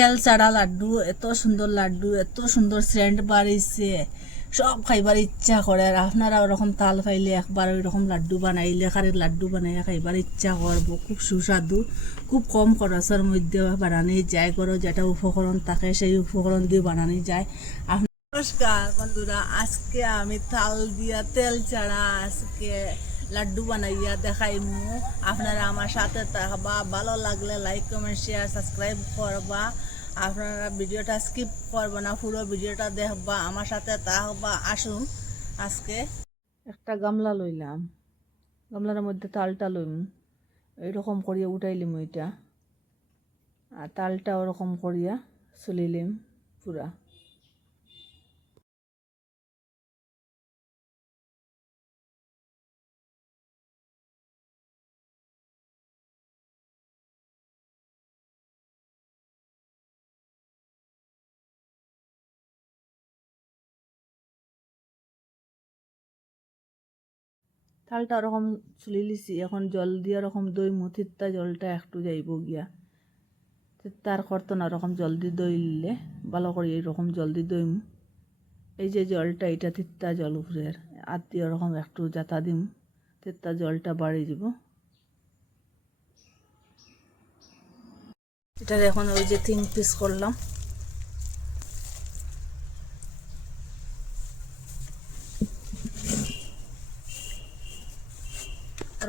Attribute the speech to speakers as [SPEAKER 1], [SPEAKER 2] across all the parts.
[SPEAKER 1] তেল চাড়া লাড্ডু, এত সুন্দর লাড্ডু, এত সুন্দর সেন্ট বাড়িছে সব খাইবার ইচ্ছা করে আর আপনারা ওরকম তাল পাইলে একবার ওই রকম লাড্ডু বানাইলে খারে লাড্ডু বানাইয়া খাইবার ইচ্ছা করব। খুব সুস্বাদু, খুব কম খরচের মধ্যে বানানি যায় করো যেটা উপকরণ থাকে সেই উপকরণ দিয়ে বানানি যায়। নমস্কার বন্ধুরা, আজকে আমি তাল দিয়া তেল ছাড়া আজকে লাড্ডু বানাইয়া দেখাইমু। আপনারা আমার সাথে থাকবা, ভালো লাগলে লাইক কমেন্ট শেয়ার সাবস্ক্রাইব করবা। আপনারা ভিডিওটা স্কিপ করবা না, পুরো ভিডিওটা দেখবা, আমার সাথে থাকবা। আসুন আজকে একটা গামলা লইলাম। গামলার মধ্যে তালটা লইম। এইরকম করিয়া উঠাইলিম ওইটা আর তালটা ওরকম করিয়া চলিলিম পুরা। থালটা ওরকম চুলি লিছি, এখন জল দিয়ে ওরকম দই মুথিরটা জলটা একটু যাইব গিয়া। তার করতো না ওরকম জলদি দই লিলে, ভালো করে এইরকম জল দিয়ে দইম। এই যে জলটা এটা তিত্তা জল উপরের আর দিয়ে ওরকম একটু জাতা দিম তিত্তা জলটা বাড়ি দিব। এটা এখন ওই যে তিন পিস করলাম।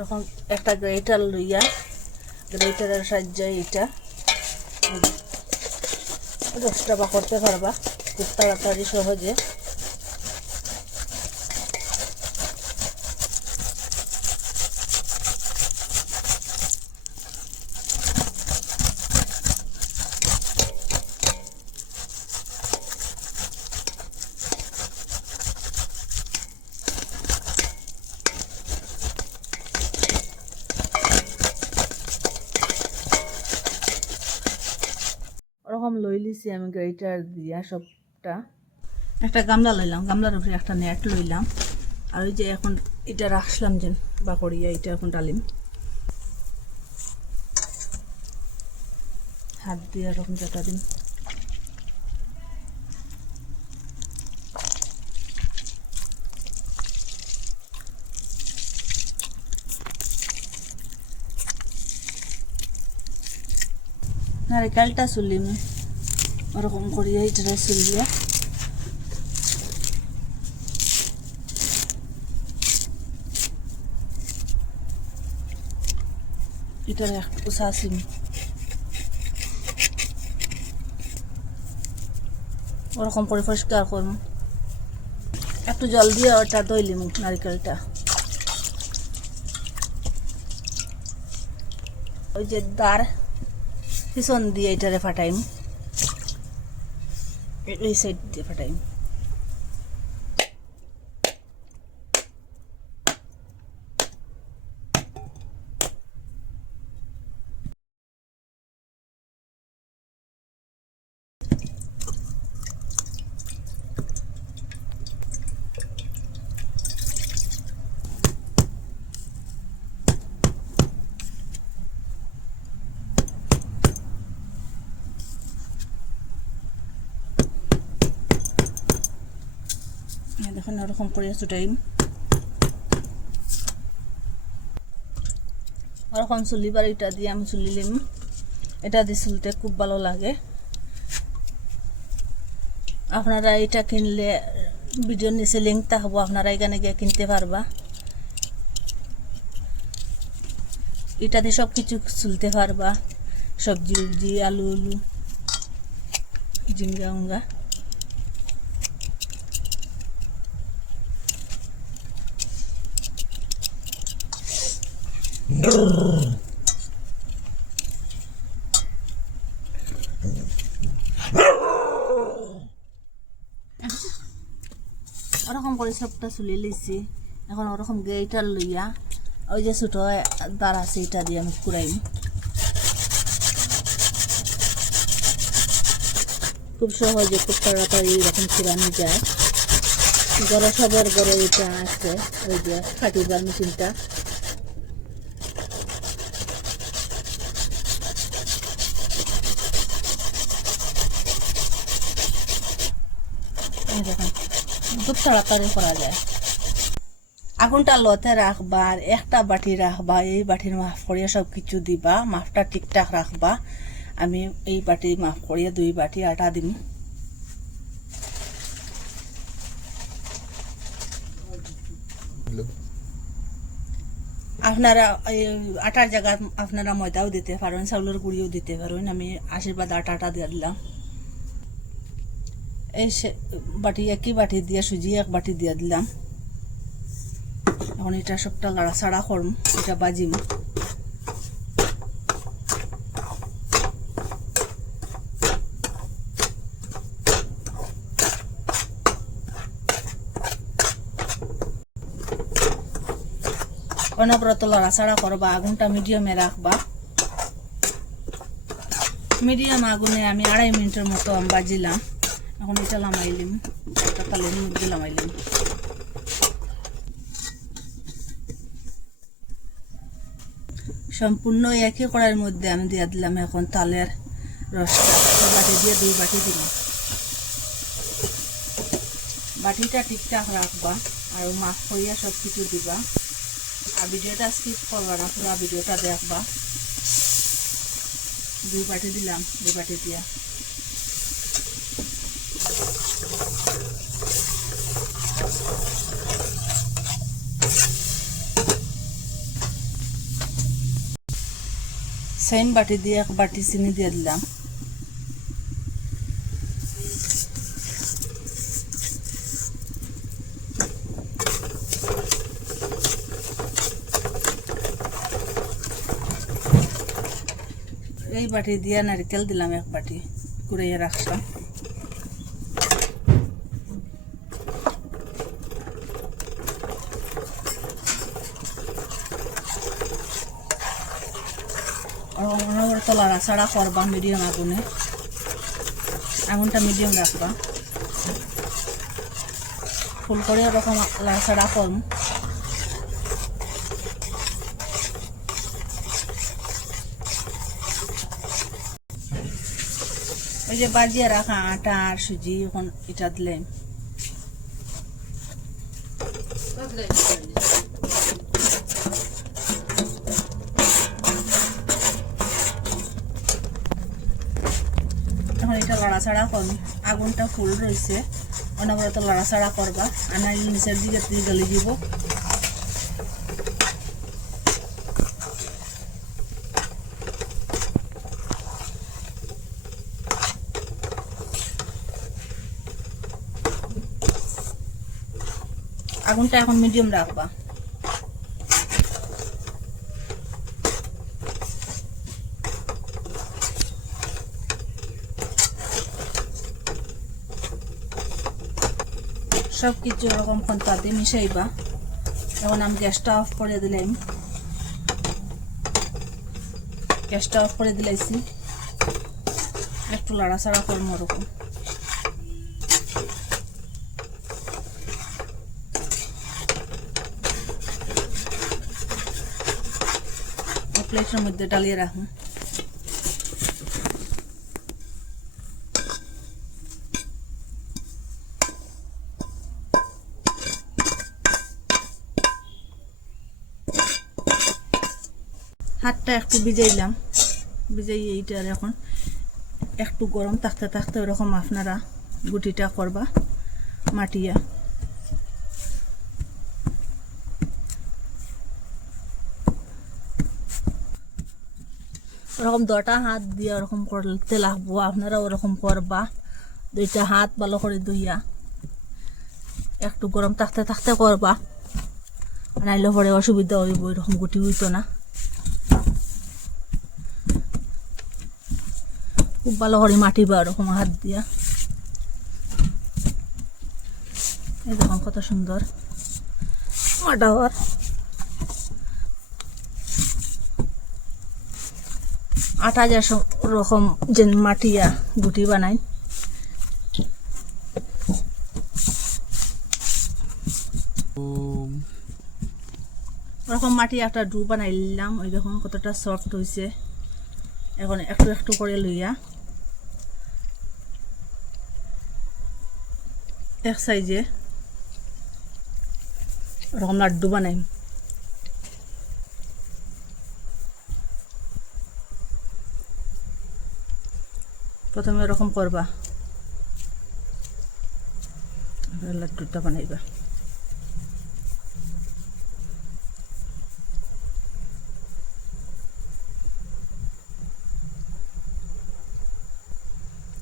[SPEAKER 1] এরকম একটা গ্রেটার লইয়া গ্রেটারের সাহায্যে এটা। দশটা বা করতে পারবা খুব তাড়াতাড়ি সহজে। ওরকম লই লিছি আমি গ্রেটার দিয়া সবটা। একটা গামলা লইলাম, গামলার উপরে একটা নেট লইলাম। আর ওই যে এখন এটা রাখলাম যে বা করিয়া এটা এখন ডালিম। হাত দিয়ে এরকম জাতা দিন নারিকেলটা চুলিম ওরকম করিয়া এটা চুলিয়া এটার একটু চাচিম ওরকম করে পরিষ্কার করুন একটু জল দিয়ে ওটা দইলিম নারিকেলটা। ওই যে দাঁড় পিছন দিয়ে এটারে ফাটাইম। এ- এই সাইড দিয়ে ফাটাইম দেখুন ওরকম করে ছুটাইম ওরকম চুলি বাড়িটা দিয়ে আমি চুলিলিম এটা দিয়ে চুলতে খুব ভালো লাগে। আপনারা এটা কিনলে ভিডিওর নিচে লিঙ্ক থাকব আপনারা এখানে গিয়ে কিনতে পারবা। এটা দিয়ে সব কিছু চুলতে পারবা। সবজি উবজি আলু উলু জিঙ্গা উঙ্গা ওরকম করে সবটা চুলি লিছি। এখন ওরকম গেইটার লইয়া ওই যে ছোটো দাঁড় আছে, এটা দিয়ে আমি কুড়াইম। খুব সহজে খুব তাড়াতাড়ি এরকম কুড়ানো যায়। গড় সবের গড়ে এটা আছে, ওই যে ফাটিবার মেশিনটা। দেখেন তাড়াতাড়ি করা যায়। আগুনটা লতে রাখবা আর একটা বাটি রাখবা, এই বাটির মাফ করিয়া সব কিছু দিবা, মাফটা ঠিকঠাক রাখবা। আমি এই বাটি মাফ করিয়া দুই বাটি আটা দিম। আপনারা আটার জায়গা আপনারা ময়দাও দিতে পারেন, চাউলের গুঁড়িও দিতে পারেন। আমি আশীর্বাদ আটাটা দিয়ে দিলাম। এই বাটি, একই বাটি দিয়ে সুজি, এক বাটি দিয়ে দিলাম। এখন এটা সবটা লাড়াছাড়া করম, এটা বাজিম। অনবরত লড়াছাড়া করবা, আগুনটা মিডিয়ামে রাখবা। মিডিয়াম আগুনে আমি আড়াই মিনিটের মতো আমি বাজিলাম। এখন এটা লামাইলিম একটা তালের মধ্যে লামাইলিম সম্পূর্ণ একই কড়াইয়ের মধ্যে আমি দিয়ে দিলাম এখন তালের রসটা। বাটি দিয়ে দুই বাটি দিলাম। বাটিটা ঠিকঠাক রাখবা আর মাছ করিয়া সব কিছু দিবা। আর ভিডিওটা স্কিপ করবা না, পুরো ভিডিওটা দেখবা। দুই বাটি দিলাম, দুই বাটি দিয়া। সেম বাটি দিয়ে এক বাটি চিনি দিয়ে দিলাম। এই বাটি দিয়ে নারকেল দিলাম এক বাটি, কুড়াইয়া রাখলাম। অনবরত লাড়াছাড়া করবা মিডিয়াম আগুনে। আগুনটা মিডিয়াম রাখবা। ফুল করে ওরকম লাড়াছাড়া করম। ওই যে বাজিয়ে রাখা আটা আর সুজি, এখন এটা দিলাম এখন এটা লড়াছাড়া করব আগুনটা ফুল রয়েছে। অনবরত লড়াছাড়া করবা। আনার নিচের দিকে তুই গলে দিব। আগুনটা এখন মিডিয়াম রাখবা। সব কিছু এরকম দিয়ে মিশাইবা। এখন আমি গ্যাসটা অফ করে দিলাম। গ্যাসটা অফ করে দিলাইছি। একটু লাড়াচাড়া করব ওরকম। প্লেটের মধ্যে ডালিয়ে রাখুন হাতটা একটু ভিজাইলাম। ভিজাই এইটার এখন একটু গরম থাকতে থাকতে ওরকম আপনারা গুটিটা করবা, মাটিয়া। ওরকম দটা হাত দিয়ে ওরকম করতে লাগবো, আপনারা ওরকম করবা। দুইটা হাত ভালো করে ধুইয়া একটু গরম থাকতে থাকতে করবা। নাইলে পরে অসুবিধা হইব, এরকম গুটি হইতো না। খুব ভালো করে মাটি বা ওরকম হাত দিয়া। এই দেখুন কত সুন্দর। মাটা হওয়ার আটা যা রকম যে মাটিয়া গুটি বানাই ওরকম মাটি একটা ডু বানাই নিলাম। ওই দেখুন কতটা সফট হয়েছে এখন একটু একটু করে লইয়া এক সাইজে ওরকম লাড্ডু বানাই। প্রথমে এরকম করবা। লাড্ডুটা বানাইবা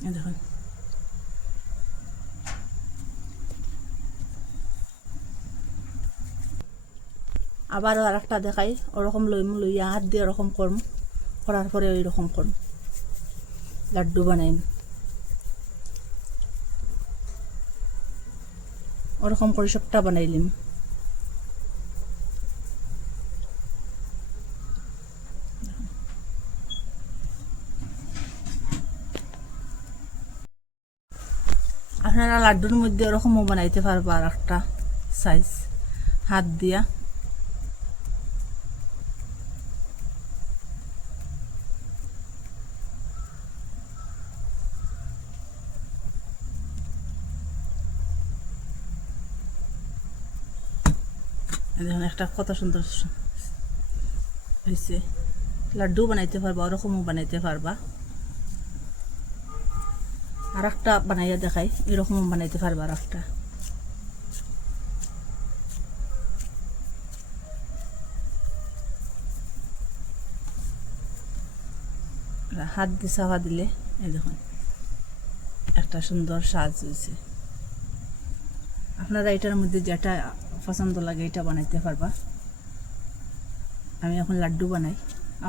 [SPEAKER 1] এই দেখুন আবারও আর একটা দেখাই, ওরকম লইম লইয়া হাত দিয়ে ওরকম করম, করার পরে ওই রকম করম। লাড্ডু বানাইম। ওরকম করে সবটা বানাইলিম। আপনারা লাড্ডুর মধ্যে ওরকমও বানাইতে পারব আর একটা সাইজ হাত দিয়া। একটা কত সুন্দর হয়েছে লাড্ডু বানাইতে পারবা ওরকমও বানাইতে পারবা। আর একটা বানাইয়া দেখাই এরকমও বানাইতে পারবা আর একটা। হাত দিয়ে চাপা দিলে, এই দেখুন, একটা সুন্দর সাজ হয়েছে আপনারা এটার মধ্যে যেটা পছন্দ লাগে, এটা বানাইতে পারবা। আমি এখন লাড্ডু বানাই।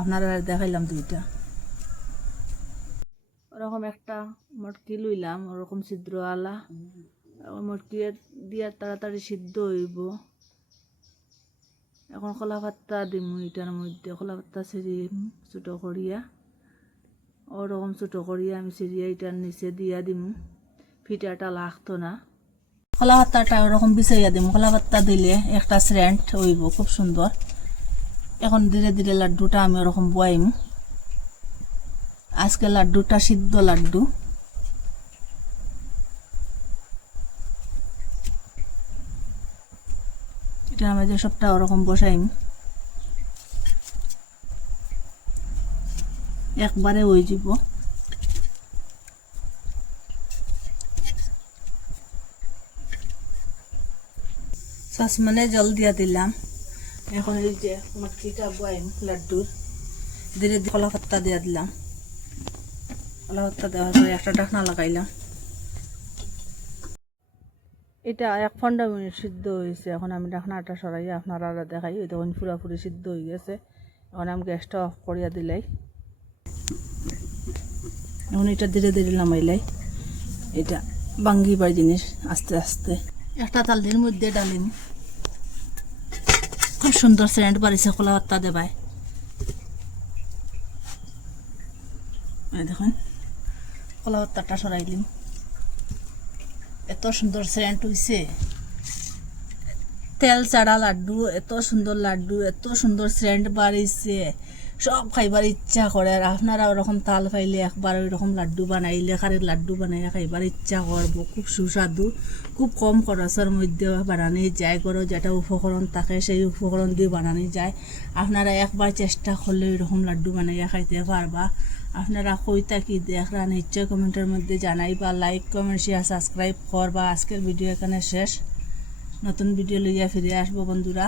[SPEAKER 1] আপনারা দেখাইলাম দুইটা। ওরকম একটা মটকি লইলাম, ওরকম ছিদ্র আলা মটকি দিয়া তাড়াতাড়ি সিদ্ধ হইব। এখন কলা পাত্তা দিমু এটার মধ্যে কলা পাত্তা ছিঁড়িম ছোটো করিয়া। ওরকম ছোটো করিয়া আমি ছিঁড়িয়া এটার নিচে দিয়া দিমু। ফিটাটা লাগতো না। কলা পাত্তাটা ওরকম বিছাইয়া দিম। কলা পাত্তা দিলে একটা স্রেন্ট হইব, খুব সুন্দর। এখন ধীরে ধীরে লাড্ডুটা আমি ওরকম বয়াইম। আজকে লাড্ডুটা সিদ্ধ লাড্ডু। এটা আমি যে সবটা ওরকম বসাইম। একবারে হয়ে যাব সসমানে জল দিয়া দিলাম। এখন এই যে মটকিটা বয়াইম লাড্ডুর। ধীরে ধীরে কলা পাত্তা দিয়া দিলাম। কলা পাত্তা দেওয়ার পরে একটা ঢাকনা লাগাইলাম। এটা এক পনেরো মিনিট সিদ্ধ হয়েছে এখন আমি ঢাকনাটা সরাই আপনারা দেখাই। তখন পুরাপুরি সিদ্ধ হয়ে গেছে। এখন আমি গ্যাসটা অফ করিয়া দিলাই। এখন এটা ধীরে ধীরে নামাইলাই। এটা বাঙ্গিবার জিনিস আস্তে আস্তে। একটা তালদির মধ্যে ডালিম। খুব সুন্দর সেন্ট বাড়িছে খোলা পাত্তা দেবায় দেখুন কলা পাত্তাটা সরাইলিম এত সুন্দর সেন্ট হইছে। তেল চাড়া লাড্ডু, এত সুন্দর লাড্ডু, এত সুন্দর সেন্ট বাড়িছে। সব খাইবার ইচ্ছা করে আর আপনারা ওরকম তাল পাইলে একবার ওই রকম লাড্ডু বানাইলে, খারের লাড্ডু বানাইয়া খাইবার ইচ্ছা করব। খুব সুস্বাদু, খুব কম খরচের মধ্যে বানানি যায় করো যেটা উপকরণ থাকে সেই উপকরণ দিয়ে বানানি যায়। আপনারা একবার চেষ্টা করলে ওইরকম লাড্ডু বানাইয়া খাইতে পারবা। আপনারা কইতা কি দেখরা, নিশ্চয় কমেন্টের মধ্যে জানাইবা। লাইক কমেন্ট শেয়ার সাবস্ক্রাইব করবা। আজকের ভিডিও এখানে শেষ। নতুন ভিডিও লইয়া ফিরে আসব বন্ধুরা।